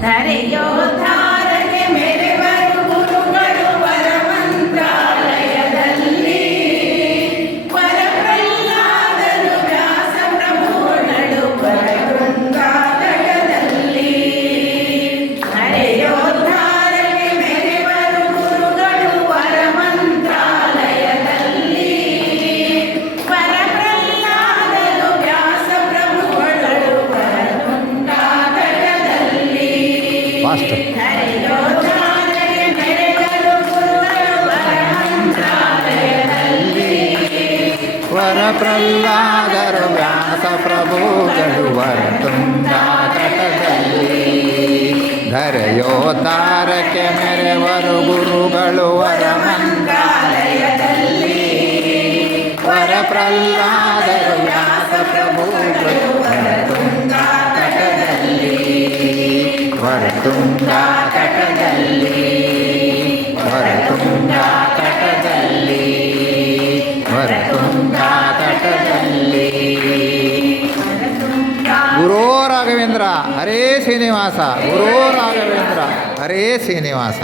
that ain't your fast ಧರೆಯೋದ್ಧಾರಕ್ಕೆ ಮೆರೆವರು ಗುರುಗಳು ವರಮಂತ್ರಾಲಯದಲ್ಲಿ ವರ ಪ್ರಹ್ಲಾದರು ವ್ಯಾಸ ಪ್ರಭುಗಳು ವರ ತುಂಗಾಟದಲ್ಲಿ ಧರೆಯೋದ್ಧಾರಕ್ಕೆ ಮೆರೆವರು ಗುರುಗಳು ವರ ಮಂತ್ರಾಲಯದಲ್ಲಿ ವರ ಪ್ರಹ್ಲಾದರು ವ್ಯಾಸ ಪ್ರಭುಗಳು ಹೊರತುಂಗಾ ತಟದಲ್ಲಿ ಹೊರತುಂಗಾ ತಟದಲ್ಲಿ ಹೊರತುಂಗಾ ತಟದಲ್ಲಿ ಗುರೋ ರಾಘವೇಂದ್ರ ಹರೇ ಶ್ರೀನಿವಾಸ ಗುರೋ ರಾಘವೇಂದ್ರ ಹರೇ ಶ್ರೀನಿವಾಸ.